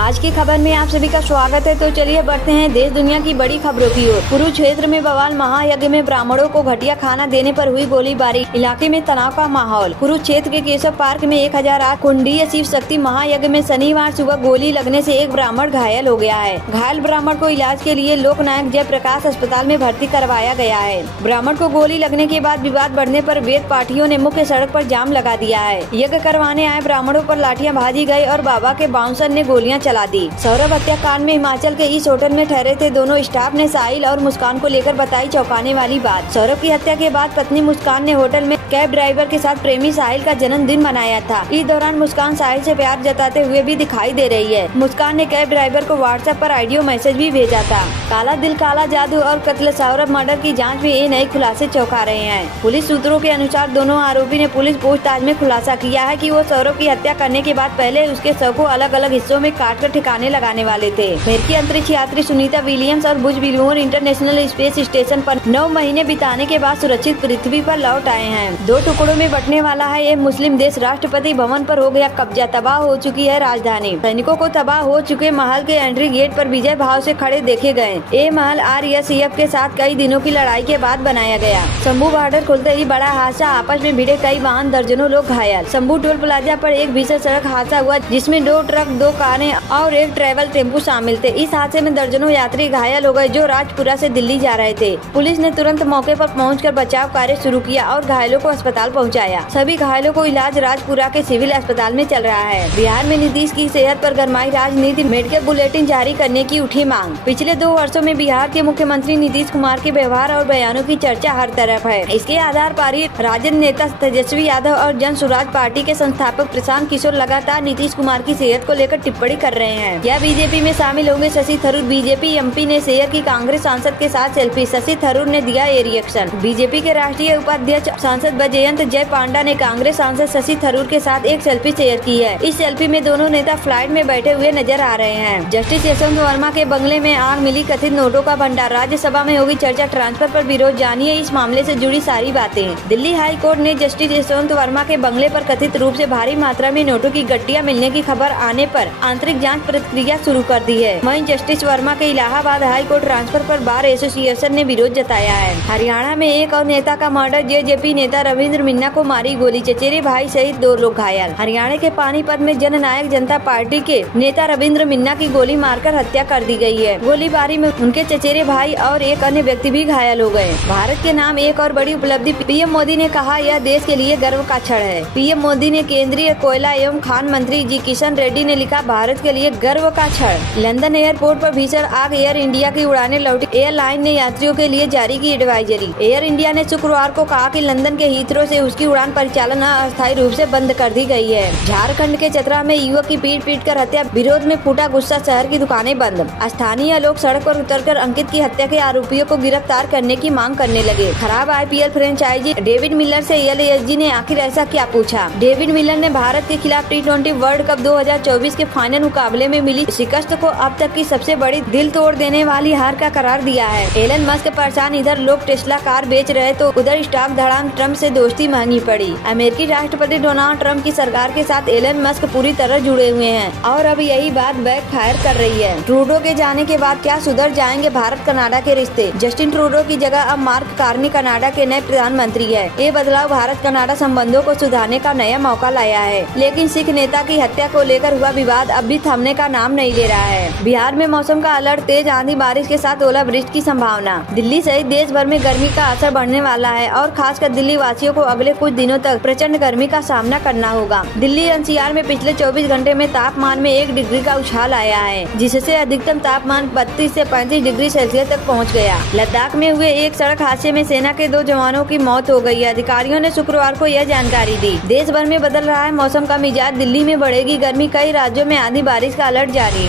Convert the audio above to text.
आज की खबर में आप सभी का स्वागत है। तो चलिए बढ़ते हैं देश दुनिया की बड़ी खबरों की ओर। कुरुक्षेत्र में बवाल, महायज्ञ में ब्राह्मणों को घटिया खाना देने पर हुई गोलीबारी, इलाके में तनाव का माहौल। कुरुक्षेत्र के केशव पार्क में 1008 कुंडीय शिव शक्ति महायज्ञ में शनिवार सुबह गोली लगने से एक ब्राह्मण घायल हो गया है। घायल ब्राह्मण को इलाज के लिए लोकनायक जयप्रकाश अस्पताल में भर्ती करवाया गया है। ब्राह्मण को गोली लगने के बाद विवाद बढ़ने पर वेद पाठियों ने मुख्य सड़क पर जाम लगा दिया है। यज्ञ करवाने आए ब्राह्मणों पर लाठियां भाजी गई और बाबा के बाउंसर ने गोलियां चला दी। सौरभ हत्याकांड में हिमाचल के इस होटल में ठहरे थे दोनों स्टाफ ने साहिल और मुस्कान को लेकर बताई चौंकाने वाली बात। सौरभ की हत्या के बाद पत्नी मुस्कान ने होटल में कैब ड्राइवर के साथ प्रेमी साहिल का जन्मदिन मनाया था। इस दौरान मुस्कान साहिल से प्यार जताते हुए भी दिखाई दे रही है। मुस्कान ने कैब ड्राइवर को व्हाट्सएप पर ऑडियो मैसेज भी भेजा था। काला दिल, काला जादू और कत्ल सौरभ मर्डर की जाँच में ये नए खुलासे चौंका रहे हैं। पुलिस सूत्रों के अनुसार दोनों आरोपी ने पुलिस पूछताछ में खुलासा किया है कि वो सौरभ की हत्या करने के बाद पहले उसके शव को अलग अलग हिस्सों में काट कर ठिकाने लगाने वाले थे। अमेरिकी अंतरिक्ष यात्री सुनीता विलियम्स और बुज विलियम्स इंटरनेशनल स्पेस स्टेशन पर 9 महीने बिताने के बाद सुरक्षित पृथ्वी पर लौट आए हैं। 2 टुकड़ों में बंटने वाला है ये मुस्लिम देश। राष्ट्रपति भवन पर हो गया कब्जा, तबाह हो चुकी है राजधानी। सैनिकों को तबाह हो चुके महल के एंट्री गेट पर विजय भाव से खड़े देखे गए। ये महल RSF के साथ कई दिनों की लड़ाई के बाद बनाया गया। शंभू बॉर्डर खुलते ही बड़ा हादसा, आपस में भिड़े कई वाहन, दर्जनों लोग घायल। शंभू टोल प्लाजा पर एक भीषण सड़क हादसा हुआ जिसमें 2 ट्रक, 2 कारें और एक ट्रैवल टेम्पू शामिल थे। इस हादसे में दर्जनों यात्री घायल हो गए जो राजपुरा से दिल्ली जा रहे थे। पुलिस ने तुरंत मौके पर पहुंचकर बचाव कार्य शुरू किया और घायलों को अस्पताल पहुंचाया। सभी घायलों को इलाज राजपुरा के सिविल अस्पताल में चल रहा है। बिहार में नीतीश की सेहत पर गरमाई राजनीति, मेडिकल बुलेटिन जारी करने की उठी मांग। पिछले 2 वर्षों में बिहार के मुख्यमंत्री नीतीश कुमार के व्यवहार और बयानों की चर्चा हर तरफ है। इसके आधार पर राजद नेता तेजस्वी यादव और जन स्वराज पार्टी के संस्थापक प्रशांत किशोर लगातार नीतीश कुमार की सेहत को लेकर टिप्पणी कर रहे हैं। यह बीजेपी में शामिल होंगे शशि थरूर। बीजेपी MP ने शेयर की कांग्रेस सांसद के साथ सेल्फी, शशि थरूर ने दिया ये रिएक्शन। बीजेपी के राष्ट्रीय उपाध्यक्ष सांसद बैजयंत जय पांडा ने कांग्रेस सांसद शशि थरूर के साथ एक सेल्फी शेयर की है। इस सेल्फी में दोनों नेता फ्लाइट में बैठे हुए नजर आ रहे हैं। जस्टिस यशवंत वर्मा के बंगले में आग मिली, कथित नोटों का भंडार। राज्यसभा में होगी चर्चा, ट्रांसफर पर विरोध। जानिए इस मामले से जुड़ी सारी बातें। दिल्ली हाई कोर्ट ने जस्टिस यशवंत वर्मा के बंगले पर कथित रूप से भारी मात्रा में नोटों की गट्टियां मिलने की खबर आने पर आंतरिक जांच प्रक्रिया शुरू कर दी है। वहीं जस्टिस वर्मा के इलाहाबाद हाई कोर्ट ट्रांसफर पर बार एसोसिएशन ने विरोध जताया है। हरियाणा में एक और नेता का मर्डर, JJP नेता रविंद्र मिन्ना को मारी गोली, चचेरे भाई सहित 2 लोग घायल। हरियाणा के पानीपत में जननायक जनता पार्टी के नेता रविंद्र मिन्ना की गोली मारकर हत्या कर दी गई है। गोलीबारी में उनके चचेरे भाई और एक अन्य व्यक्ति भी घायल हो गए। भारत के नाम एक और बड़ी उपलब्धि, PM मोदी ने कहा यह देश के लिए गर्व का क्षण है। PM मोदी ने केंद्रीय कोयला एवं खान मंत्री जी किशन रेड्डी ने लिखा, भारत के लिए गर्व का क्षण। लंदन एयरपोर्ट पर भीषण आग, एयर इंडिया की उड़ानें लौटी। एयरलाइन ने यात्रियों के लिए जारी की एडवाइजरी। एयर इंडिया ने शुक्रवार को कहा कि लंदन के हीथ्रो से उसकी उड़ान परिचालन अस्थायी रूप से बंद कर दी गई है। झारखंड के चतरा में युवक की पीट कर हत्या, विरोध में फूटा गुस्सा, शहर की दुकानें बंद। स्थानीय लोग सड़क पर उतरकर अंकित की हत्या के आरोपियों को गिरफ्तार करने की मांग करने लगे। खराब IPL फ्रेंचाइजी, डेविड मिलर से LASG ने आखिर ऐसा क्या पूछा। डेविड मिलर ने भारत के खिलाफ T20 वर्ल्ड कप 2024 के फाइनल मुकाबले में मिली शिकस्त को अब तक की सबसे बड़ी दिल तोड़ देने वाली हार का करार दिया है। एलन मस्क परेशान, इधर लोग टेस्ला कार बेच रहे तो उधर स्टॉक धड़ाम, ट्रम्प से दोस्ती महंगी पड़ी। अमेरिकी राष्ट्रपति डोनाल्ड ट्रम्प की सरकार के साथ एलन मस्क पूरी तरह जुड़े हुए हैं और अब यही बात बैकफायर कर रही है। ट्रूडो के जाने के बाद क्या सुधर जाएंगे भारत कनाडा के रिश्ते। जस्टिन ट्रूडो की जगह अब मार्क कार्नी कनाडा के नए प्रधानमंत्री है। ये बदलाव भारत कनाडा संबंधों को सुधारने का नया मौका लाया है। लेकिन सिख नेता की हत्या को लेकर हुआ विवाद अब भी थमने का नाम नहीं ले रहा है। बिहार में मौसम का अलर्ट, तेज आंधी बारिश के साथ ओलावृष्टि की संभावना। दिल्ली सहित देश भर में गर्मी का असर बढ़ने वाला है और खासकर दिल्ली वासियों को अगले कुछ दिनों तक प्रचंड गर्मी का सामना करना होगा। दिल्ली NCR में पिछले 24 घंटे में तापमान में 1 डिग्री का उछाल आया है, जिससे अधिकतम तापमान 32 से 35 डिग्री सेल्सियस तक पहुँच गया। लद्दाख में हुए एक सड़क हादसे में सेना के 2 जवानों की मौत हो गई है। अधिकारियों ने शुक्रवार को यह जानकारी दी। देश भर में बदल रहा है मौसम का मिजाज, दिल्ली में बढ़ेगी गर्मी, कई राज्यों में आंधी बारिश का अलर्ट जारी।